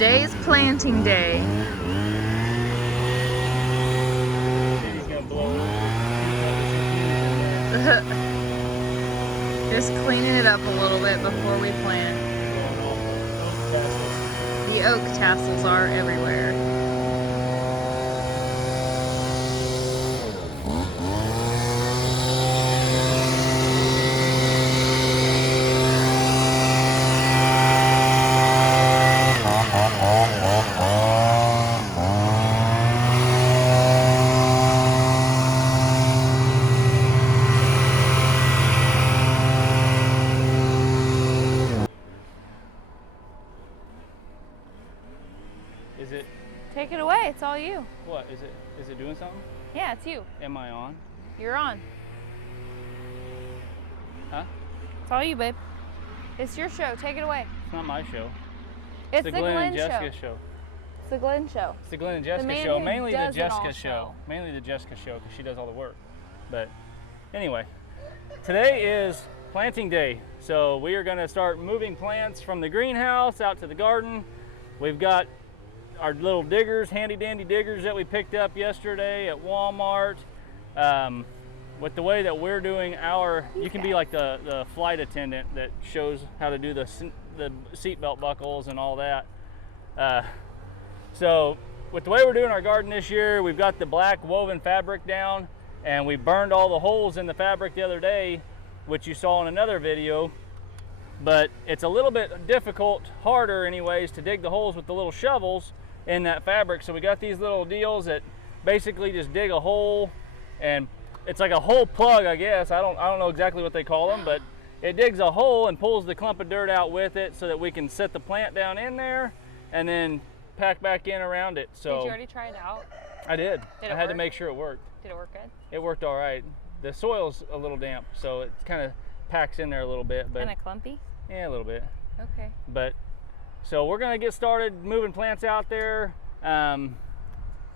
Today's planting day. He's gonna blow Just cleaning it up a little bit before we plant. The oak tassels are everywhere. Is it? Take it away, it's all you. What is it? Is it doing something? Yeah, it's you. Am I on? You're on. Huh? It's all you, babe. It's your show, take it away. It's not my show. It's the the Glenn Glenn and Jessica show. It's the Glenn show. It's the Glenn and Jessica man show. who Mainly the does it all Jessica show. show. Mainly the Jessica show because she does all the work. But anyway, today is planting day. So we are going to start moving plants from the greenhouse out to the garden. We've got our little diggers, handy dandy diggers that we picked up yesterday at Walmart. With the way that we're doing our, you can be like the flight attendant that shows how to do the seatbelt buckles and all that. So with the way we're doing our garden this year, we've got the black woven fabric down, and we burned all the holes in the fabric the other day, which you saw in another video. But it's a little bit difficult, harder anyways, to dig the holes with the little shovels in that fabric. So we got these little deals that basically just dig a hole, and it's like a hole plug, I guess. I don't know exactly what they call them, but it digs a hole and pulls the clump of dirt out with it so that we can set the plant down in there and then pack back in around it. So Did you already try it out? I did. Did it I had to work? make sure it worked. Did it work good? It worked all right. The soil's a little damp, so it kind of packs in there a little bit, but Kind of clumpy? yeah, a little bit. Okay. But so we're gonna get started moving plants out there.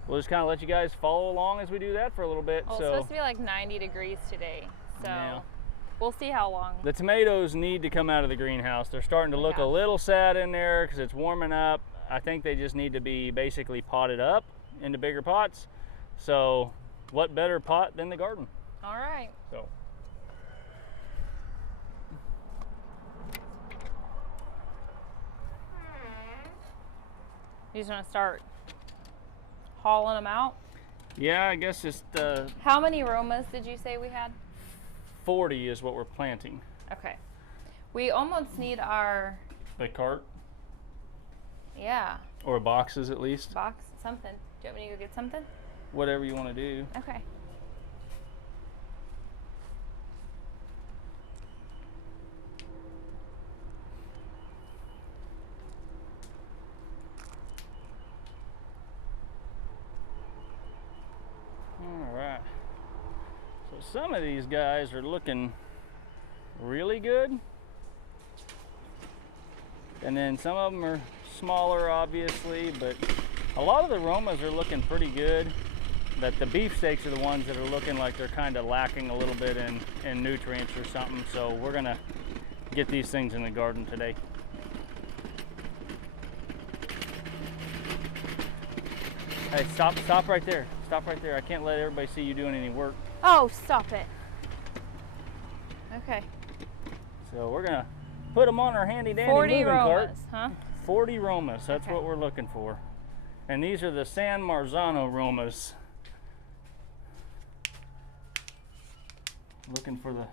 We'll just kind of let you guys follow along as we do that for a little bit. Well, So it's supposed to be like 90 degrees today, so Yeah. we'll see how long. the tomatoes need to come out of the greenhouse. They're starting to look a Yeah. little sad in there because it's warming up. I think they just need to be basically potted up into bigger pots. So what better pot than the garden? All right. So You just want to start hauling them out? yeah, I guess just How many aromas did you say we had? 40 is what we're planting. Okay. We almost need our, The cart yeah, or boxes at least. box, something. Do you want me to go get something? Whatever you want to do. Okay. All right. So some of these guys are looking really good. And then some of them are smaller, obviously, but a lot of the Romas are looking pretty good. But the beefsteaks are the ones that are looking like they're kind of lacking a little bit in nutrients or something. So we're gonna get these things in the garden today. Hey, stop right there. Stop right there. I can't let everybody see you doing any work. Oh, stop it. Okay. So we're gonna put them on our handy dandy 40 moving cart. aromas, huh? 40 Romas, that's Okay. what we're looking for. And these are the San Marzano Romas. Looking for the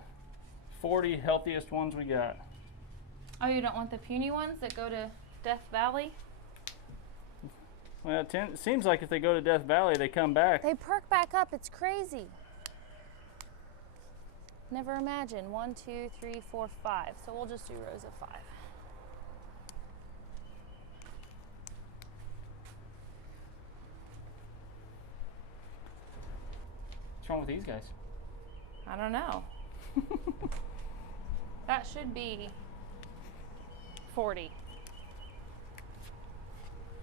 40 healthiest ones we got. Oh, you don't want the puny ones that go to Death Valley? Well, it seems like if they go to Death Valley, they come back. They perk back up. It's crazy. Never imagine. 1, 2, 3, 4, 5. So we'll just do rows of 5. What's wrong with these guys? I don't know. That should be 40.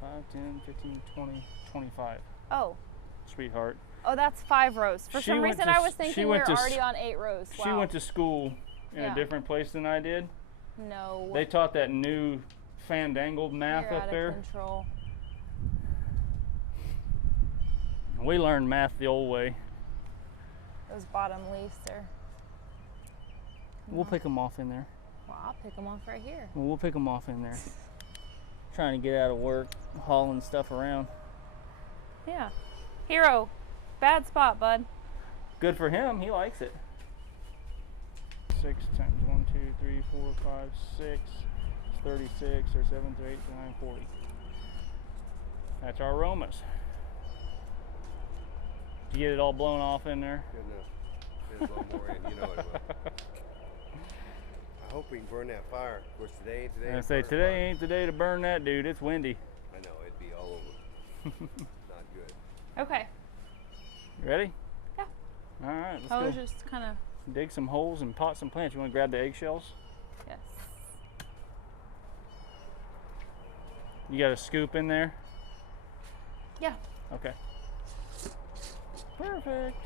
5, 10, 15, 20, 25. Oh. Sweetheart. Oh, that's 5 rows. For She some went reason, to I was s- thinking she we went were to s- already on 8 rows. Wow. She went to school in Yeah. a different place than I did. No. They taught that new fandangled math You're up out there. of control. We learned math the old way. Those bottom leaves are. We'll pick them off in there. Well, I'll pick them off right here. We'll pick them off in there. Trying to get out of work, hauling stuff around. Yeah. Hero, bad spot, bud. Good for him, he likes it. 6 times 1, 2, 3, 4, 5, 6, 36, or 7, 8, 9, 40. That's our aromas. Did you get it all blown off in there? Good enough. There's a little more in, you know it will. I hope we can burn that fire. Of course, today ain't today. I say today ain't the day to burn that, dude. It's windy. I know, it'd be all over. Not good. Okay. You ready? Yeah. All right, let's I go was just kind of. dig some holes and pot some plants. You want to grab the eggshells? Yes. You got a scoop in there? Yeah. Okay. Perfect.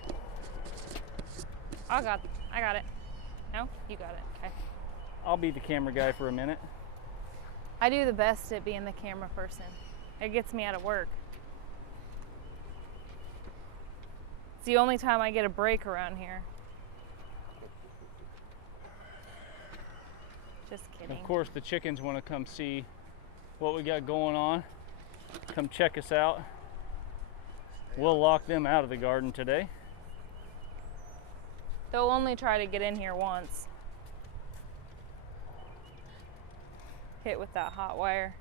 I got it. No, you got it. Okay. I'll be the camera guy for a minute. I do the best at being the camera person. It gets me out of work. It's the only time I get a break around here. Just kidding. Of course, the chickens want to come see what we got going on. Come check us out. We'll lock them out of the garden today. They'll only try to get in here once. Hit with that hot wire.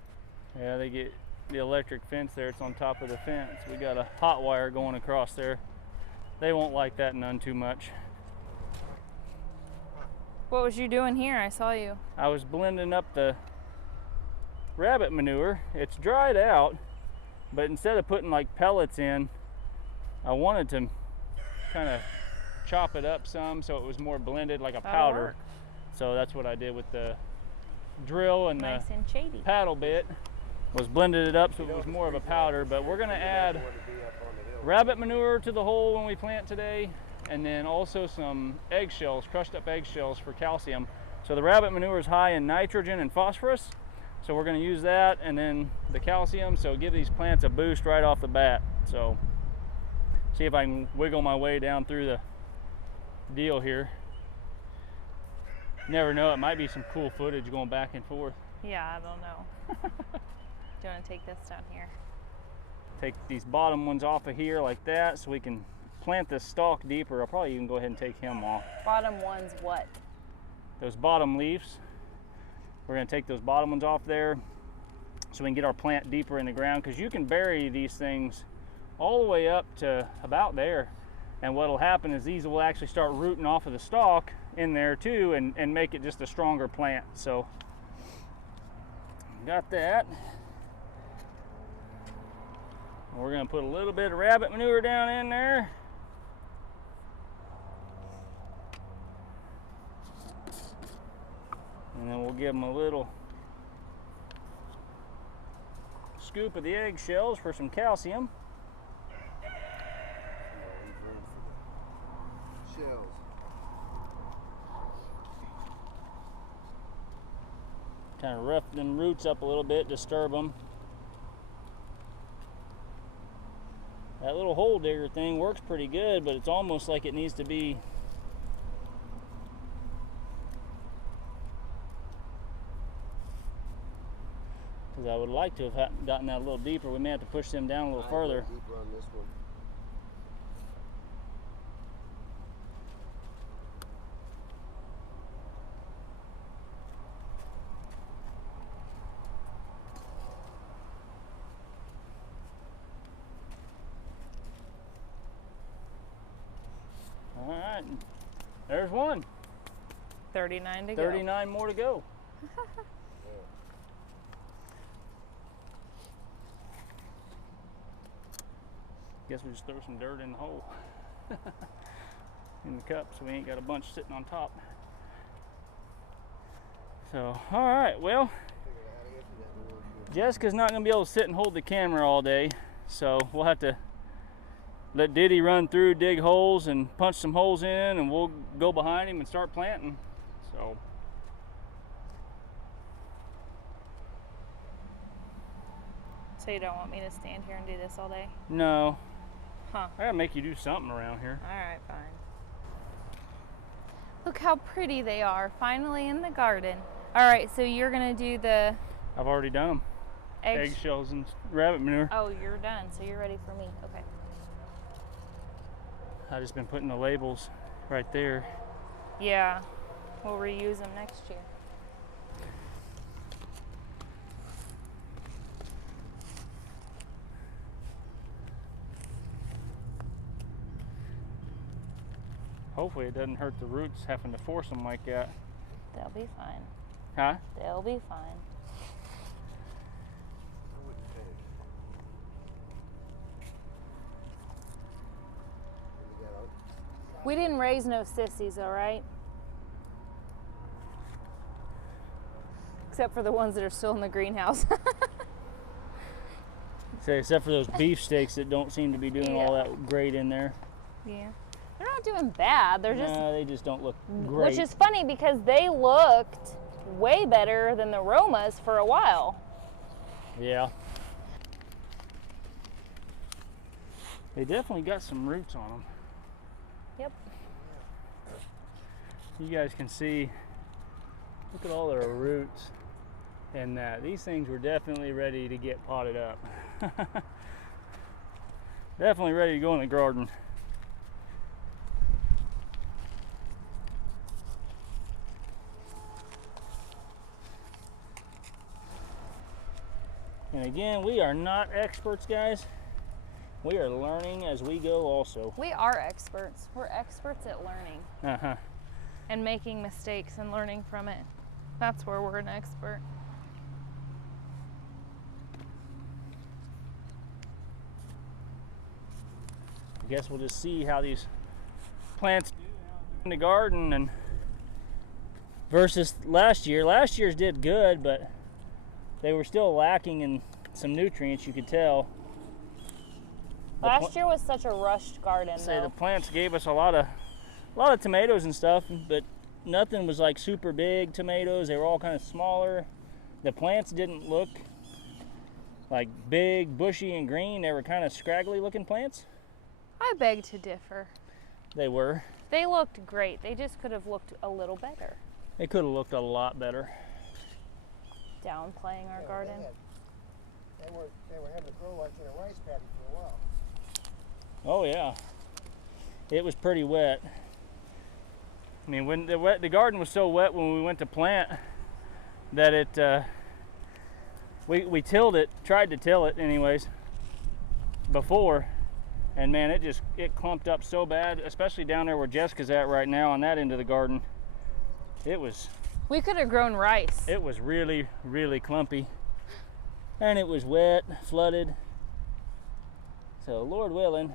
Yeah, they get the electric fence there. It's on top of the fence. We got a hot wire going across there. They won't like that none too much. What was you doing here? I saw you. I was blending up the rabbit manure. It's dried out, but instead of putting like pellets in, I wanted to kind of chop it up some so it was more blended like a That'll powder. work. So that's what I did with the drill and Nice the and shady. paddle bit. Was blended it up so it was more of a powder, but we're gonna add rabbit manure to the hole when we plant today, and then also some eggshells, crushed up eggshells for calcium. So the rabbit manure is high in nitrogen and phosphorus, so we're gonna use that, and then the calcium, so give these plants a boost right off the bat. So see if I can wiggle my way down through the deal here. Never know, it might be some cool footage going back and forth. Yeah, I don't know. Do you want to take this down here? Take these bottom ones off of here like that so we can plant the stalk deeper. I'll probably even go ahead and take him off. Bottom one's what? Those bottom leaves. We're going to take those bottom ones off there so we can get our plant deeper in the ground, because you can bury these things all the way up to about there, and what will happen is these will actually start rooting off of the stalk in there too, and make it just a stronger plant. So got that. We're going to put a little bit of rabbit manure down in there. And then we'll give them a little scoop of the eggshells for some calcium. Shells. Kind of rough them roots up a little bit, disturb them. That little hole digger thing works pretty good, but it's almost like it needs to be because I would like to have gotten that a little deeper. We may have to push them down a little further. Deeper on this one. All right, there's one. 39 to go. 39 more to go. Guess we just throw some dirt in the hole in the cup so we ain't got a bunch sitting on top. So, all right, well, Jessica's not gonna be able to sit and hold the camera all day, so we'll have to let Diddy run through, dig holes and punch some holes in, and we'll go behind him and start planting. So So you don't want me to stand here and do this all day? No. Huh. I gotta make you do something around here. All right, fine. Look how pretty they are, finally in the garden. All right, so you're gonna do the I've already done them. Eggshells and rabbit manure. Oh, you're done, so you're ready for me. Okay. I've just been putting the labels right there. Yeah, we'll reuse them next year. Hopefully it doesn't hurt the roots having to force them like that. They'll be fine. Huh? They'll be fine. I wouldn't panic. We got all- We didn't raise no sissies, all right? Except for the ones that are still in the greenhouse. Say, except for those beefsteaks that don't seem to be doing all Yeah. that great in there. Yeah. They're not doing bad. They're just, No, they just don't look great. which is funny because they looked way better than the Romas for a while. Yeah. They definitely got some roots on them. Yep. You guys can see, look at all their roots and that. These things were definitely ready to get potted up. Definitely ready to go in the garden. And again, we are not experts, guys. We are learning as we go also. We are experts. We're experts at learning Uh-huh. and making mistakes and learning from it. That's where we're an expert. I guess we'll just see how these plants do in the garden and versus last year. Last year's did good, but they were still lacking in some nutrients, you could tell. Last year was such a rushed garden, Say though. the plants gave us a lot of tomatoes and stuff, but nothing was like super big tomatoes. They were all kind of smaller. The plants didn't look like big, bushy, and green. They were kind of scraggly looking plants. I beg to differ. They were. They looked great. They just could have looked a little better. They could have looked a lot better. Downplaying our Yeah, garden. They were having to grow like in a rice paddy for a while. Oh yeah, it was pretty wet. I mean, when the garden was so wet when we went to plant that it we tilled it, tried to till it anyways before, and man, it clumped up so bad, especially down there where Jessica's at right now on that end of the garden. We could have grown rice. It was really, really clumpy, and it was wet, flooded. So Lord willing,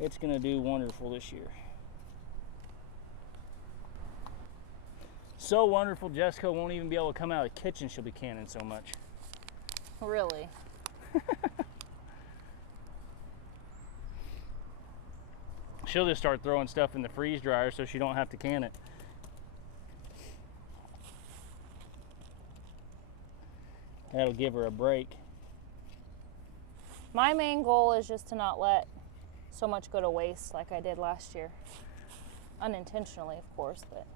it's gonna do wonderful this year. So wonderful, Jessica won't even be able to come out of the kitchen. She'll be canning so much. Really? She'll just start throwing stuff in the freeze dryer so she don't have to can it. That'll give her a break. My main goal is just to not let so much go to waste like I did last year. Unintentionally, of course, but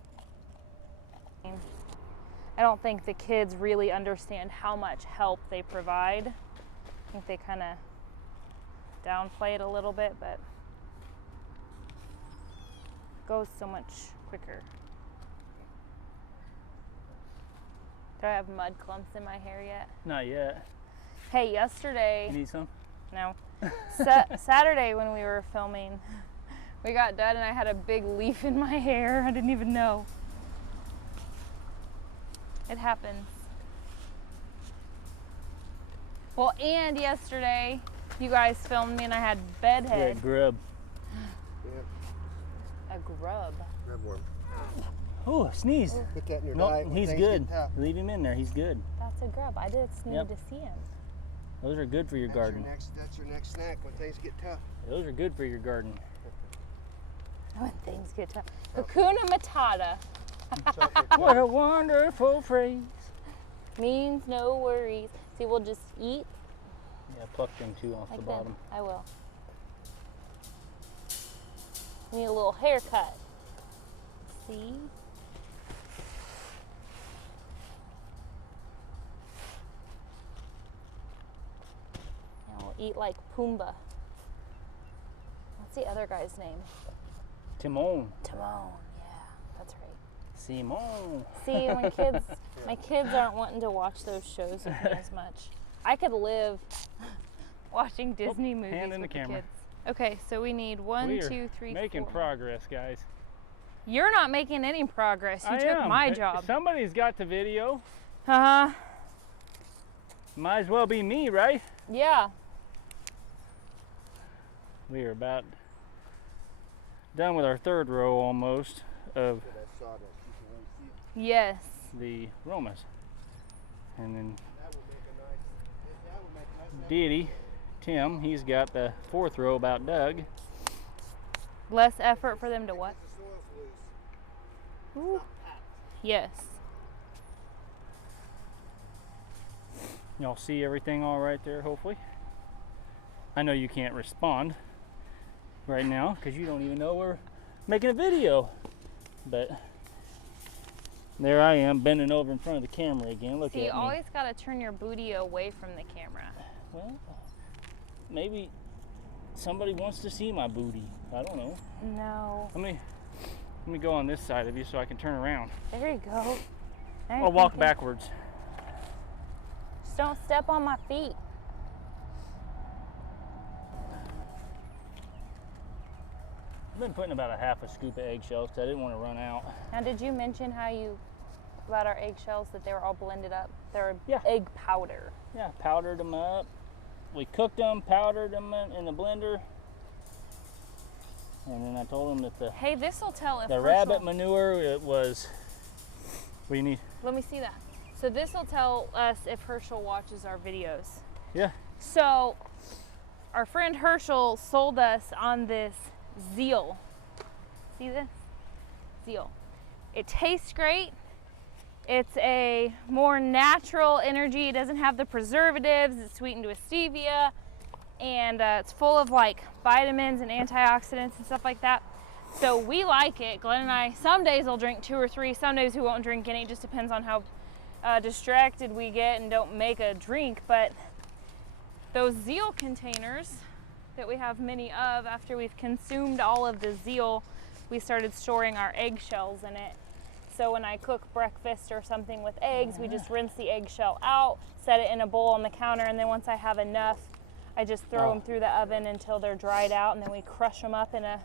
I don't think the kids really understand how much help they provide. I think they kind of downplay it a little bit, but it goes so much quicker. Do I have mud clumps in my hair yet? Not yet. Hey, yesterday... You need some? No. Saturday when we were filming, we got done and I had a big leaf in my hair. I didn't even know. It happens. Well, and yesterday you guys filmed me and I had bedhead. Yeah, grub. Yep. A grub. Redworm. Oh, sneeze. Put that in your Nope, diet when he's things good. get tough. Leave him in there. He's good. That's a grub. I just needed Yep. to see him. Those are good for your garden. That's your next snack when things get tough. Those are good for your garden. When things get tough. Hakuna Matata Chocolate What a chip. wonderful phrase. means no worries. See, we'll just eat Yeah, pluck them too off Like the them. bottom. I will. Need a little haircut. See? Now we'll eat like Pumbaa. What's the other guy's name? Timon. Timon. Yeah, that's right. Simon. See, when kids, my kids aren't wanting to watch those shows with me as much. I could live watching Disney movies hand in with the camera. kids. Okay, so we need one, We are 2, 3, making 4. progress, guys. You're not making any progress. You I took am. my job. Somebody's got the video. Uh-huh. Might as well be me, right? Yeah. We are about done with our third row almost of That sawdust, you can really see it. Yes. the Romas. And then That would make a nice, that would make a nice Diddy, Tim, he's got the fourth row about Doug. Less effort for them to what? The soil's loose. Ooh. Yes. Y'all see everything all right there, hopefully? I know you can't respond right now because you don't even know we're making a video. But there I am bending over in front of the camera again. Look See, at you me. always got to turn your booty away from the camera. Well, maybe somebody wants to see my booty. I don't know. No. Let me go on this side of you so I can turn around. There you go. Now you're I'll walk thinking. backwards. Just don't step on my feet. I've been putting about a half a scoop of eggshells because I didn't want to run out. Now, did you mention how you, about our eggshells, that they were all blended up? They're Yeah. egg powder. Yeah, powdered them up. We cooked them, powdered them in the blender. And then I told them that the Hey, this will tell if rabbit Herschel- manure, it was, what do you need? Let me see that. So this will tell us if Herschel watches our videos. Yeah. So our friend Herschel sold us on this Zeal. See this? Zeal. It tastes great. It's a more natural energy. It doesn't have the preservatives. It's sweetened with stevia. And it's full of like vitamins and antioxidants and stuff like that. So we like it. Glenn and I, some days I'll drink 2 or 3. Some days we won't drink any. It just depends on how distracted we get and don't make a drink. But those Zeal containers that we have many of, after we've consumed all of the Zeal, we started storing our eggshells in it. So when I cook breakfast or something with eggs, we just rinse the eggshell out, set it in a bowl on the counter, and then once I have enough, I just throw them through the oven until they're dried out, and then we crush them up in a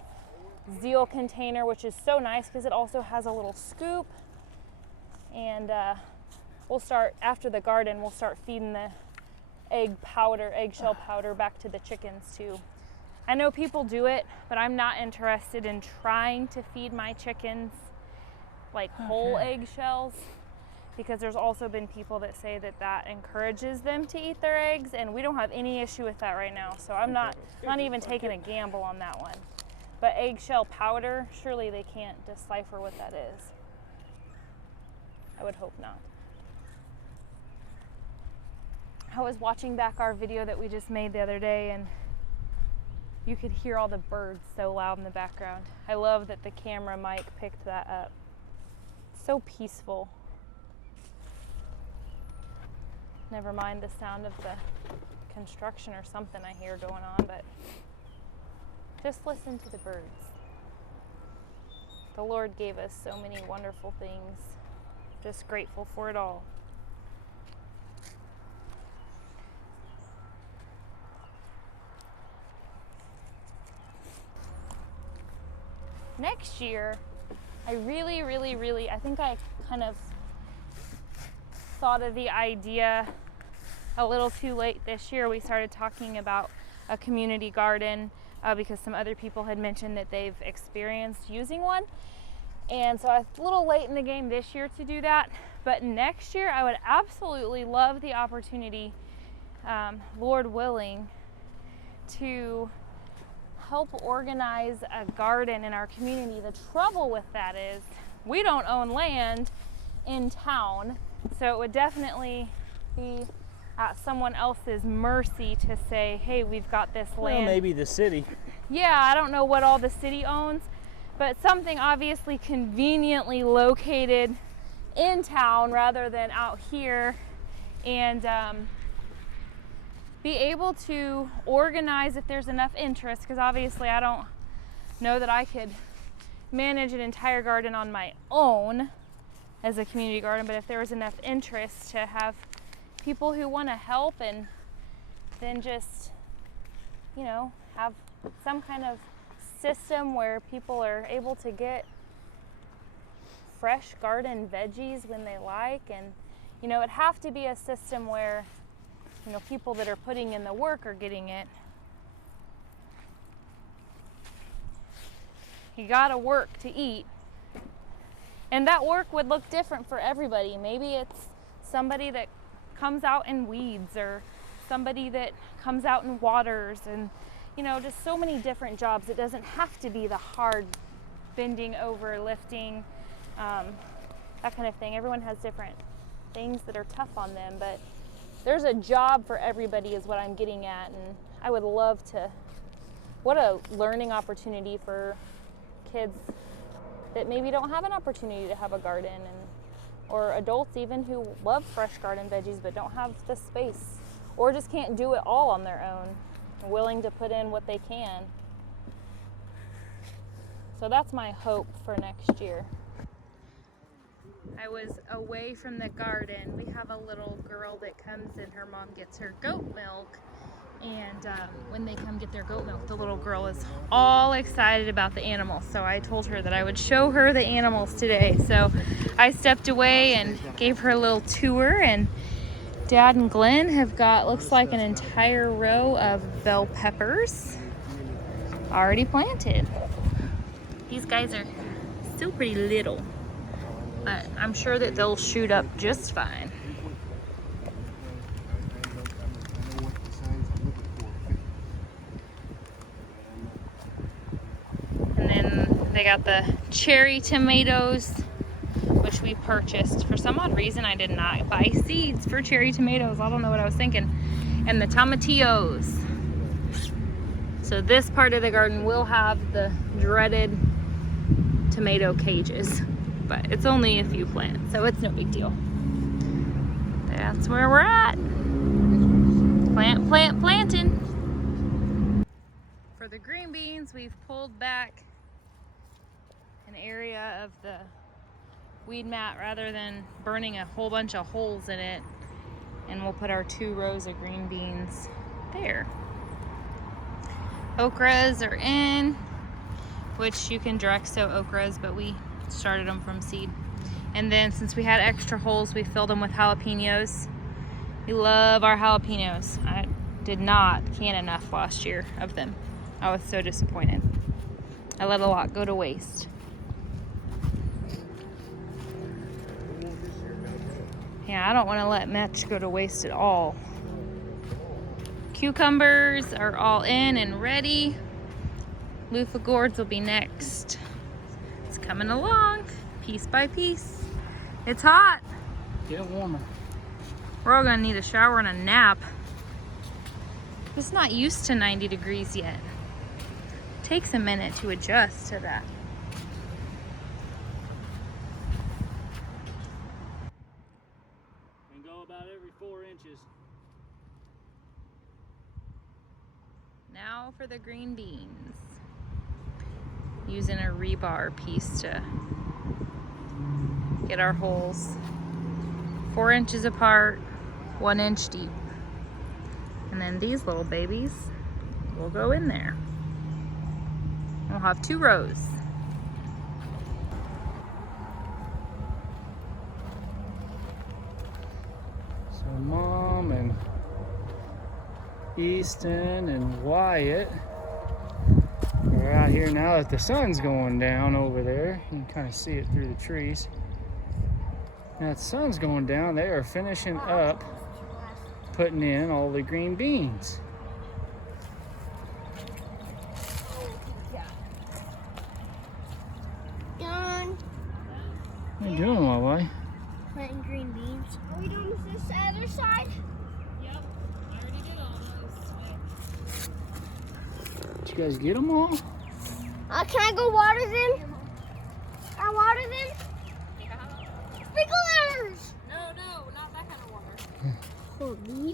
Zeal container, which is so nice because it also has a little scoop. And we'll start, after the garden, we'll start feeding the eggshell powder back to the chickens too. I know people do it, but I'm not interested in trying to feed my chickens like whole eggshells, because there's also been people that say that that encourages them to eat their eggs, and we don't have any issue with that right now. So I'm not even taking a gamble on that one. But eggshell powder, surely they can't decipher what that is. I would hope not. I was watching back our video that we just made the other day, and you could hear all the birds so loud in the background. I love that the camera mic picked that up. So peaceful. Never mind the sound of the construction or something I hear going on, but just listen to the birds. The Lord gave us so many wonderful things. Just grateful for it all. Next year, I really, I think I kind of thought of the idea a little too late this year. We started talking about a community garden because some other people had mentioned that they've experienced using one. And so I was a little late in the game this year to do that. But next year, I would absolutely love the opportunity, Lord willing, to help organize a garden in our community. The trouble with that is we don't own land in town, so it would definitely be at someone else's mercy to say, hey, we've got this land. Well, maybe the city. Yeah, I don't know what all the city owns, but something obviously conveniently located in town rather than out here, and be able to organize if there's enough interest, because obviously I don't know that I could manage an entire garden on my own as a community garden, but if there was enough interest to have people who want to help, and then just, you know, have some kind of system where people are able to get fresh garden veggies when they like. And, you know, it'd have to be a system where, you know, people that are putting in the work are getting it. You gotta work to eat. And that work would look different for everybody. Maybe it's somebody that comes out and weeds, or somebody that comes out and waters, and, you know, just so many different jobs. It doesn't have to be the hard bending over, lifting, that kind of thing. Everyone has different things that are tough on them, but there's a job for everybody is what I'm getting at. And I would love to, what a learning opportunity for kids that maybe don't have an opportunity to have a garden, and or adults even who love fresh garden veggies but don't have the space, or just can't do it all on their own, and willing to put in what they can. So that's my hope for next year. I was away from the garden. We have a little girl that comes and her mom gets her goat milk, and when they come get their goat milk, the little girl is all excited about the animals. So I told her that I would show her the animals today. So I stepped away and gave her a little tour, and Dad and Glenn have got, looks like, an entire row of bell peppers already planted. These guys are still pretty little, but I'm sure that they'll shoot up just fine. And then they got the cherry tomatoes, which we purchased. For some odd reason, I did not buy seeds for cherry tomatoes. I don't know what I was thinking. And the tomatillos. So this part of the garden will have the dreaded tomato cages, but it's only a few plants, so it's no big deal. That's where we're at. Planting. For the green beans, we've pulled back an area of the weed mat rather than burning a whole bunch of holes in it, and we'll put our 2 rows of green beans there. Okras are in, which you can direct sow okras, but we started them from seed. And then since we had extra holes, we filled them with jalapenos. We love our jalapenos. I did not can enough last year of them. I was so disappointed. I let a lot go to waste. Yeah, I don't want to let much go to waste at all. Cucumbers are all in and ready. Loofah gourds will be next. It's coming along, piece by piece. It's hot. Get warmer. We're all gonna need a shower and a nap. It's not used to 90 degrees yet. It takes a minute to adjust to that. And go about every 4 inches. Now for the green beans. Using a rebar piece to get our holes 4 inches apart, 1 inch deep. And then these little babies will go in there. We'll have 2 rows. So Mom and Easton and Wyatt are out here now that the sun's going down over there. You can kind of see it through the trees. Now the sun's going down, they are finishing up putting in all the green beans. Done. What are you doing, Wally? Planting green beans. Are we doing this other side? Yep. you guys get them all? Can I go water them? Can I water them? Sprinklers! No, not that kind of water.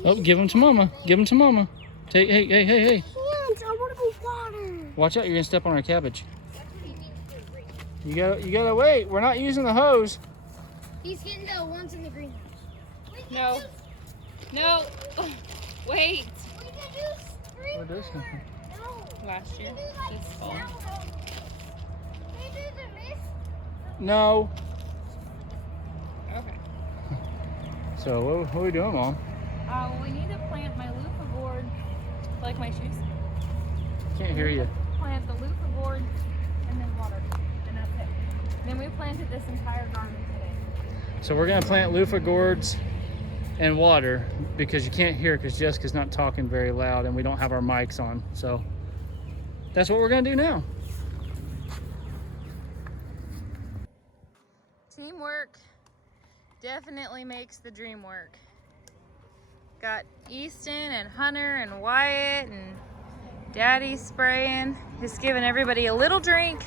Oh, give them to Mama. Give them to Mama. Hey. Hands, I want to go water. Watch out, you're gonna step on our cabbage. You gotta wait. We're not using the hose. He's getting the ones in the greenhouse. No. No. Wait. We can do sprinklers. What is it? No. Last year. This fall. Can we do the mist? No. Okay. So what are we doing, Mom? We need to plant my loofah gourd. Like my shoes. Can't hear you. Plant the loofah gourd and then water. And that's it. Then we planted this entire garden today. So we're gonna plant loofah gourds and water because you can't hear because Jessica's not talking very loud and we don't have our mics on. So that's what we're gonna do now. Teamwork definitely makes the dream work. Got Easton and Hunter and Wyatt and Daddy spraying. Just giving everybody a little drink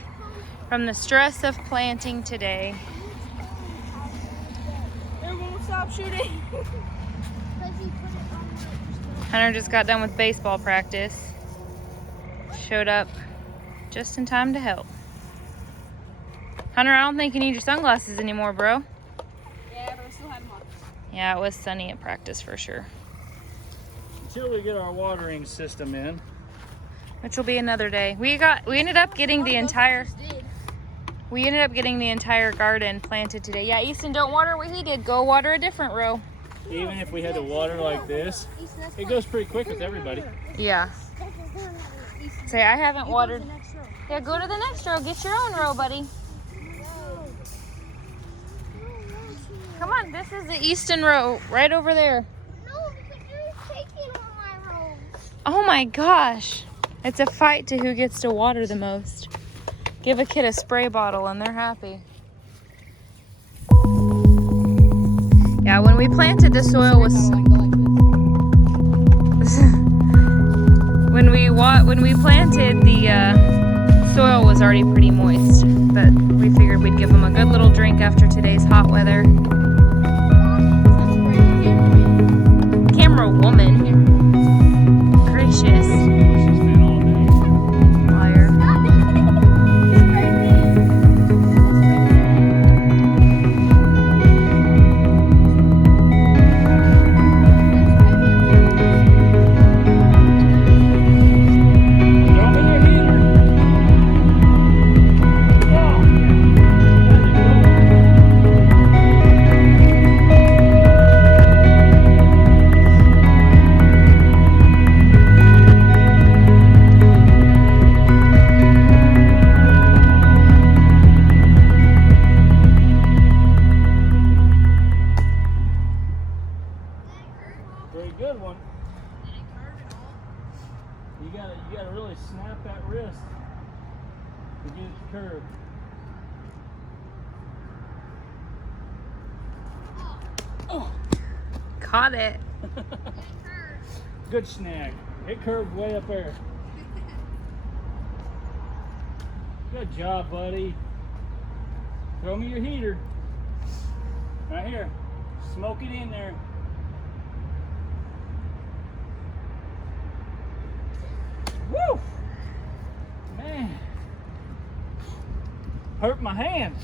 from the stress of planting today. They won't stop shooting. Hunter just got done with baseball practice. Showed up just in time to help. Hunter, I don't think you need your sunglasses anymore, bro. Yeah, but I still have them on. Yeah, it was sunny at practice for sure. Until we get our watering system in. Which will be another day. We ended up getting the entire garden planted today. Yeah, Easton, don't water what he did. Go water a different row. Even if we had to water like this, it goes pretty quick with everybody. Yeah. Say, I haven't watered. Yeah, go to the next row. Get your own row, buddy. Come on, this is the Easton row, right over there. No, because you're taking all my rows. Oh my gosh. It's a fight to who gets to water the most. Give a kid a spray bottle and they're happy. Yeah, when we planted, the soil was when we planted, the soil was already pretty moist, but we figured we'd give them a good little drink after today's hot weather. Camera woman. Gracious. Liar. Very good one. You gotta really snap that wrist to get it curved. Oh. Caught it. Good snag. It curved way up there. Good job, buddy. Throw me your heater. Right here. Smoke it in there. Woo! Man. Hurt my hand.